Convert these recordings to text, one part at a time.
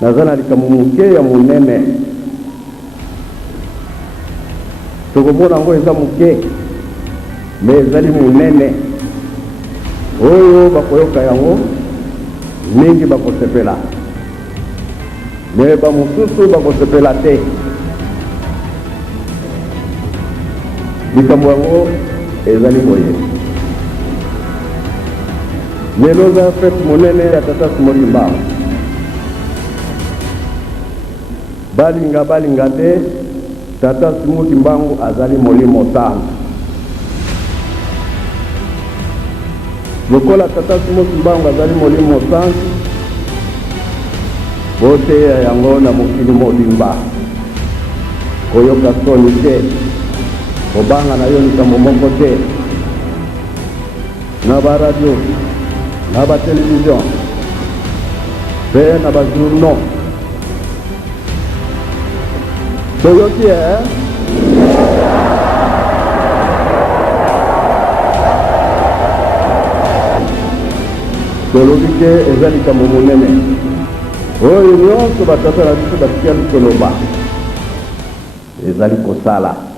nazana likamumuke ya munene tokomona ngo eza muke me ezali munene oyo bakoyoka yango mingi bakosepela me bamosusu bakosepela te likambo yango ezali boye lelo eza fete monene ya tata Simoli Mbangu balinga te tata Simoli Mbangu azali molimo santu lokola tata Simoli Mbangu azali molimo santu boteya yango na mokili mobimba koyoka soni te kobanga na yo likambo moko te na baradio na batelevizio mpe na bajournaux toyoki tolobi ke eza likambo monene oyo nyonso batata na biso batikali koloba ezali kosala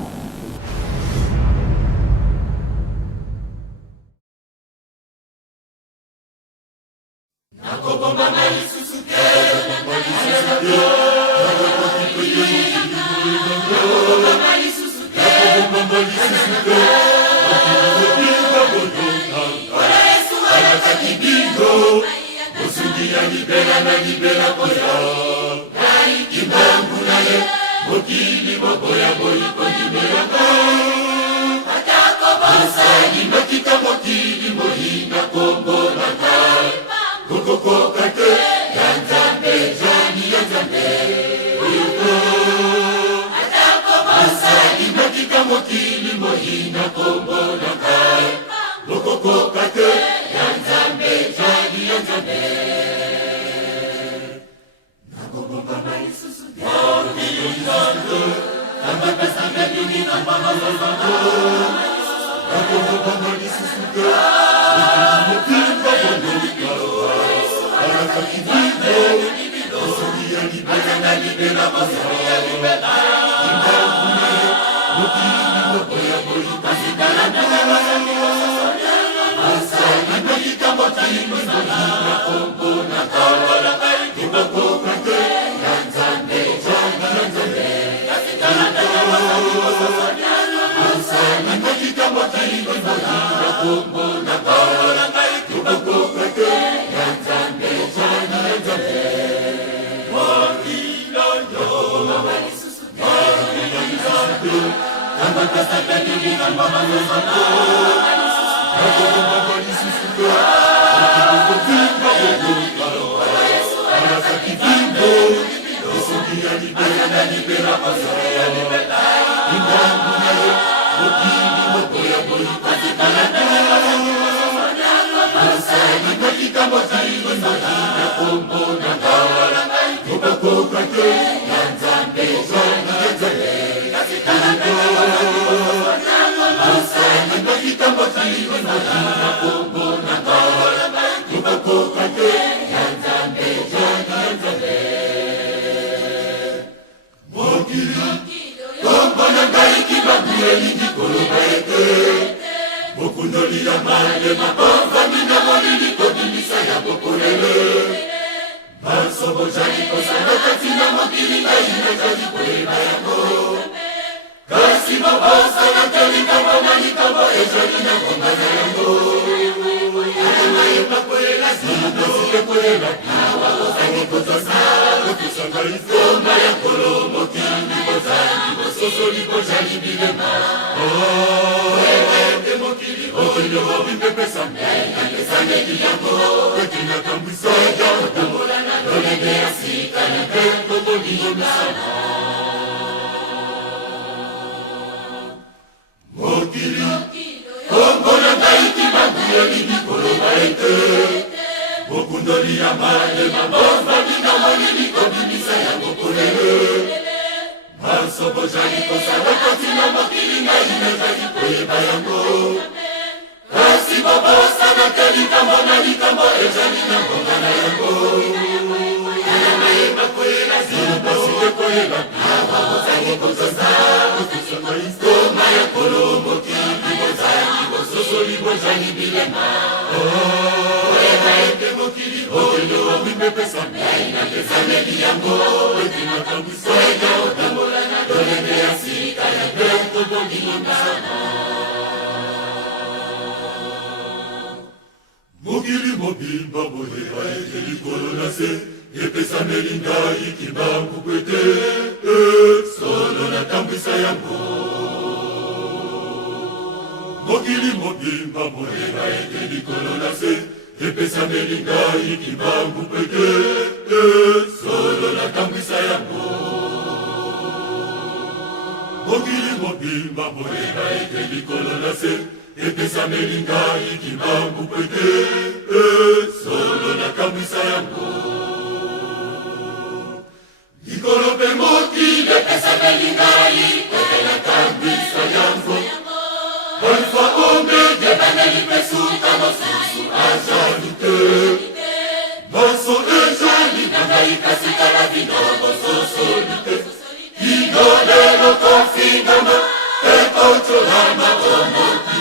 Likambo ejani na mbongana yango. Mokili mobimba boyeba ete likolo na se epesa melinga ikibangu kwete solo natambwisa yango. Mokili mobimba boyeba ete likolo na se epesa melinga ikibangu kwete solo natambwisa yango. Mokili mobimba boyeba ete likolo na se epesa melinga ikibangu kwete solo nakamwisa yango. Likolo pe mokili epesa melinga ikwete nakamwisa yango. Alfa omega baneli pesuka mosusu ajalite. Maso ejali nangai kasika la binogo sosolite. Idolero confidama ekontrolama omoki.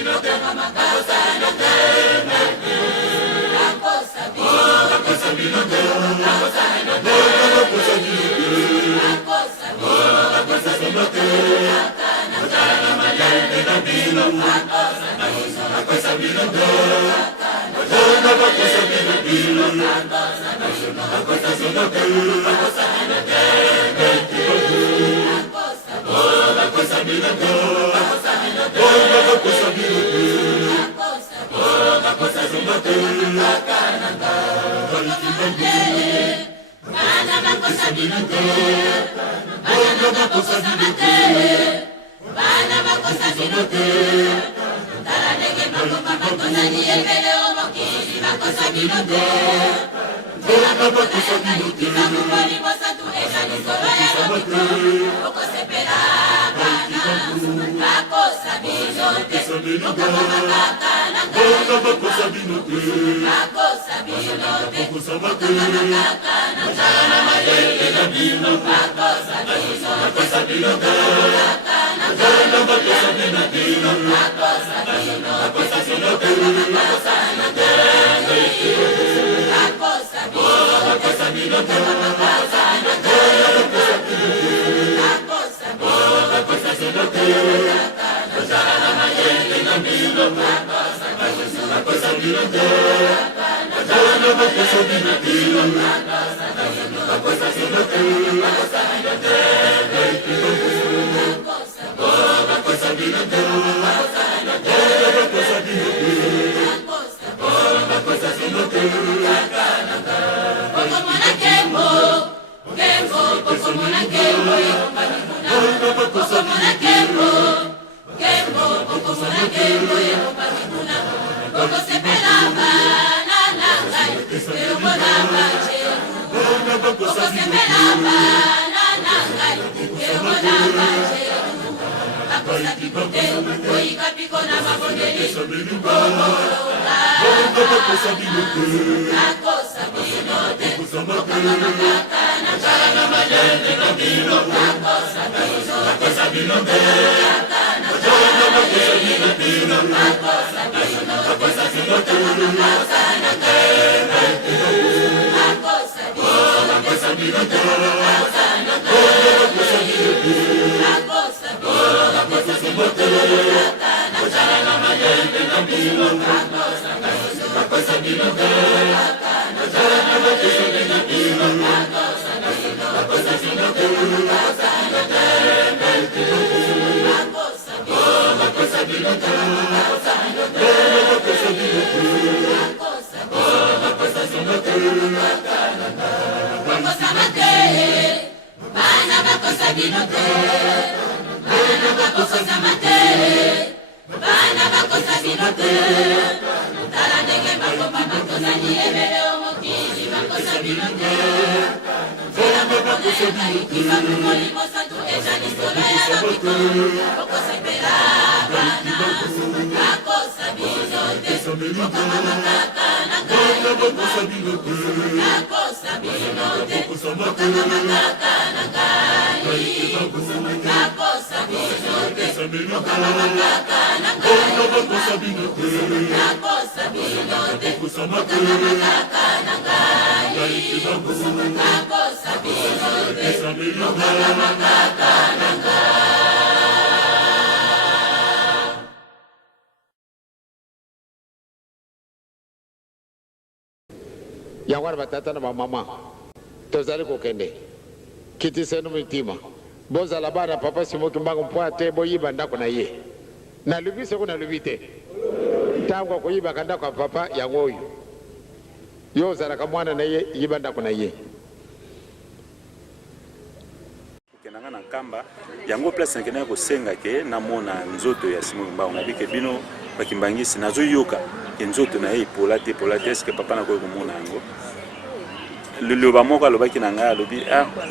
Bino Yangwar batata na mama tozali kokende kiti senu mitima boza la bana papa simoki mbango mpwate boyiba ndako na ye na lubise kuna lubite tango kuyiba kanda kwa papa yango oyo yo zala kamwana na ye yiba ndako na ye kenanga na kamba yango place nkena ko senga ke na mona nzoto ya simoki mbango na bike bino bakimbangisi nazo yoka nzoto na ye polate est que papa na ko mona ngo le ba moko alobaki na ngai alobi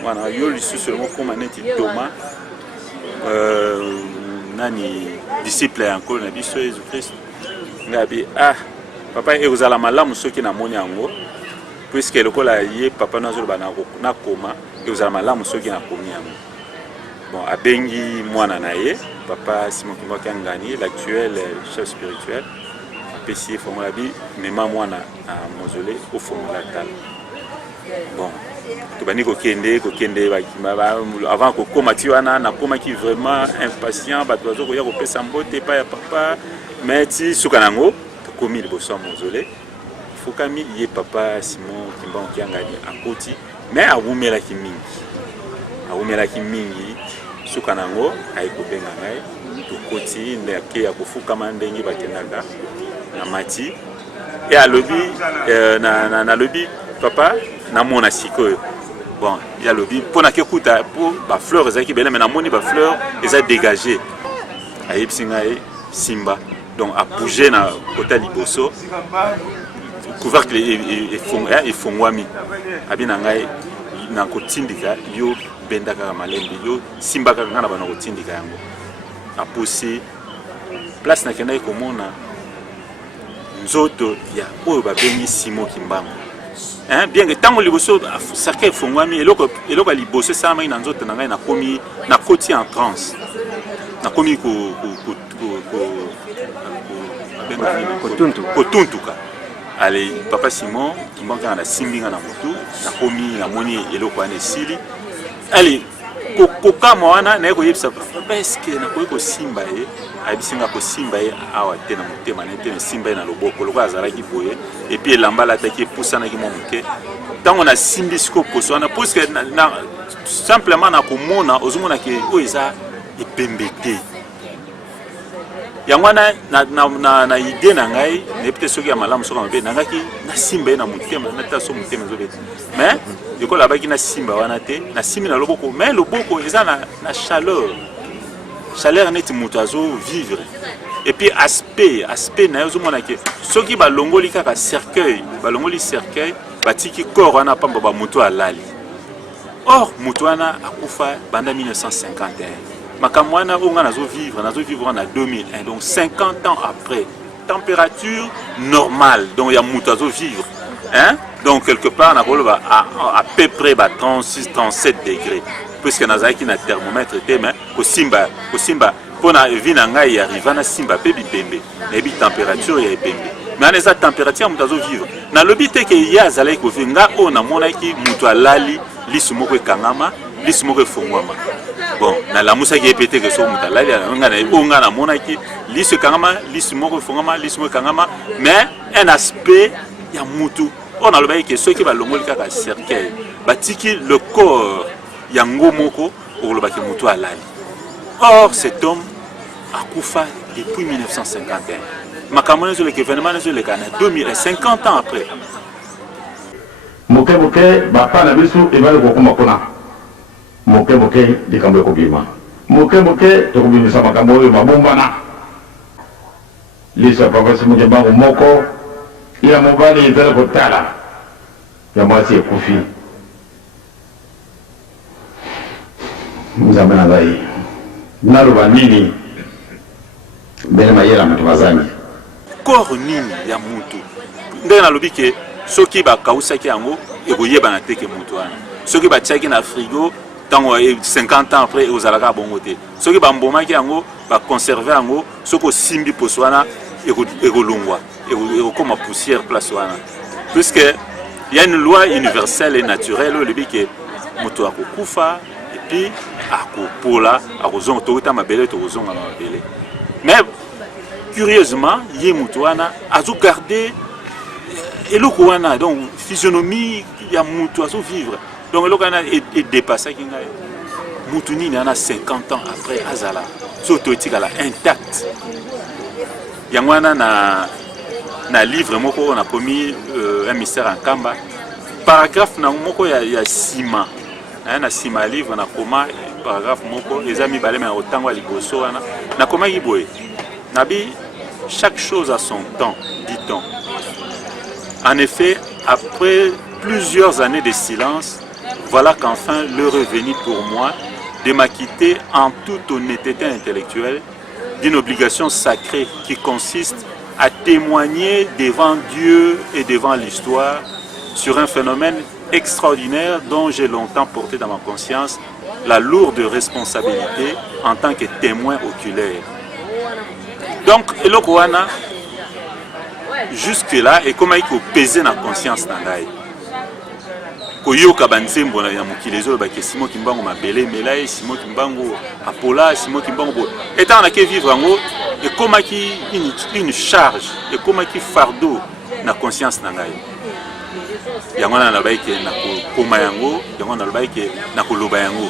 wana yo lisusu mo koma neti Thomas nani disciple encore na biso Jésus Christ ngabi papa ekozala malamu soki na moni yango puisque lokola ye papa nazo bana na koma ekozala malamu soki na komi yango bon abengi mwana na ye papa Simon Kimwaki Ngani l'actuel chef spirituel apesi formula bi mema mwana na mausolée au formula tal. Bon, tu vas dire que avant que comme tu as na comme qui vraiment impatient, bah tu vas dire que ça mbote pas papa, mais si soukanango, comme il bosse en mausolée, fukami ye papa Simon Kimbangu Kiangani akoti mais awumelaki mingi suka nango ayikobenga ngai tukoti ndeke ya kufukama ndenge bakendaka na mati et alobi na lobi papa na mona sikoyo bon ya lobi pona ke kuta pour ba fleur ezaki bele mais na moni ba fleur eza dégagé ayipsinga simba donc a bouger na côté liboso couvercle et fongwami abina ngai na kotindika yo bendaka malembe yo simba kaka ngana bana kotindika yango a pousser place na kenda ikomona nzoto ya oyo babengi Simon Kimbangu bien que tango liboso sake fongwami eloko liboso sama ina nzoto na ngai na komi na koti en transe na komi kotuntuka allez papa Simon Kimbangu na simbinga na motu na komi na moni eloko ane sili allez kokama wana na ko yebisa papa eske na ko simba ye abisinga ko simba ye awa te na motema na te simba ye na loboko loko azalaki boye et puis lambala taki pusana ki momuke tango na simbisko poso na parce que na simplement na komona ozomona ke oeza epembete yango na idée na ngai ne peut-être soki ya malamu soka mabe nangaki na simba ye na motema na ta so motema zobeta mais yekola baki na simba wana te na simbi na loboko mais loboko eza na chaleur neti moto azo vivre et puis aspect na yo zomona ke soki balongoli kaka cercueil batiki corps wana pamba ba moto alali or moto wana akufa banda 1951 makambo wana onga nazo vivre en 2001 donc 50 ans après température normale donc ya moto azo vivre hein donc quelque part na koloba à peu près 36 37 degrés puisque nazaki na thermomètre te mais ko simba pona vina ngai arriva na simba pe bipembe na bi température ya bipembe mais na température moto azo vivre na lobi te ke ya azalaki ko vinga o na monaki moto alali lisu moko ekangama lisu moko efongwama bon na la musa qui est pété que so moto alali onga na monaki lisu ekangama lisu moko efongwama lisu moko ekangama mais un aspect ya mutu on a le que ceux qui va longoli kaka cercueil batiki le corps yango moko au le baki mutu alali or cet homme a kufa depuis 1951 makamone sur le événement sur le Ghana 2050 ans après moke bapa na biso ebale kokoma kona moke likambo ekobima moke tokobimisa makambo oyo mabombana liso papa Simon Kimbangu moko ya mobali ezali kotala ya mwasi ekufi nzambe na ngai naloba nini mbele mayela moto bazangi corps nini ya mutu ndenge nalobi ke soki bakausaki yango ekoyebana te ke mutu wana soki batiaki na frigo ntango 50 ans après ekozalaka bongo te soki bambomaki yango baconserve yango soki osimbi poso wana ekolongwa ekokoma poussière place wana puisque il y a une loi universelle et naturelle olobi ke moto akokufa et puis akopola akozonga tokota mabele tokozonga na mabele mais curieusement ye moto wana azo garder eloko wana donc physionomie ya moto azo vivre donc eloko wana dépassaki ngai moto nini ana 50 ans après azala so toetikala intact yango wana na livre moko on a commis un mystère en kamba paragraphe na moko ya sima na sima livre na koma paragraphe moko les amis balé mais autant liboso wana na koma kiboye nabi chaque chose a son temps dit-on en effet après plusieurs années de silence voilà qu'enfin l'heure est venue pour moi de m'acquitter en toute honnêteté intellectuelle d'une obligation sacrée qui consiste à témoigner devant Dieu et devant l'histoire sur un phénomène extraordinaire dont j'ai longtemps porté dans ma conscience la lourde responsabilité en tant que témoin oculaire. Donc, eloko wana jusque-là, et comment il faut peser dans la conscience nangai. Koyoka banzembo na mukilizo ba ke Simon Kimbangu mabele melaye Simon Kimbangu apola Simon Kimbangu étant na ke vivre ngo et comment qui une charge et comment qui fardeau na conscience na ngai yango na naloba ke na kokoma yango yango na naloba ke na koloba yango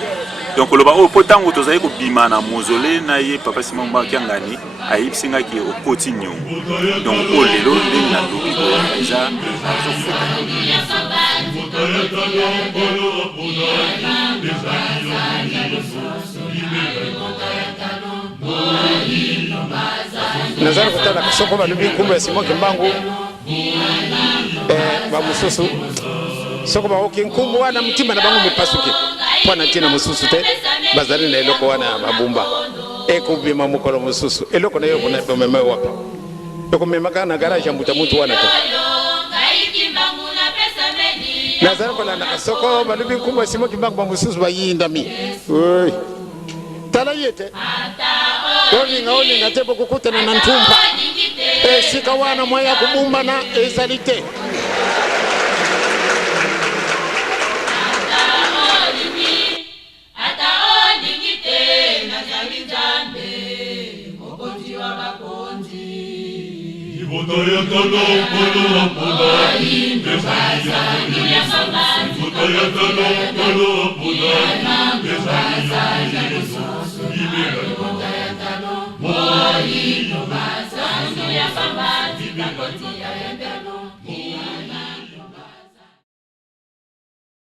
donc koloba o po tango tozali kobima na mozole na ye papa Simon Mbangu Kiangani ayebisi ngai ke okoti nyongo donc o lelo ndenge na lobi ko eza nazali kotala kasoko balobi nkumbu ya Simon Mbangu bamususu soko baoki nkumbu wana mutima na bango mipasuki pona ntina mususu te bazali na eloko wana babumba ekubima mukolo mususu eloko na yo kuna bomeme wapi ekumema kana garage mbuta muntu wana te nazali kolanda kasoko balobi nkumbu ya Simon Mbangu bamususu bayindami oi tala yete olinga te bokukutana na ntumba sika wana moya kubumba na ezalite Sandu ya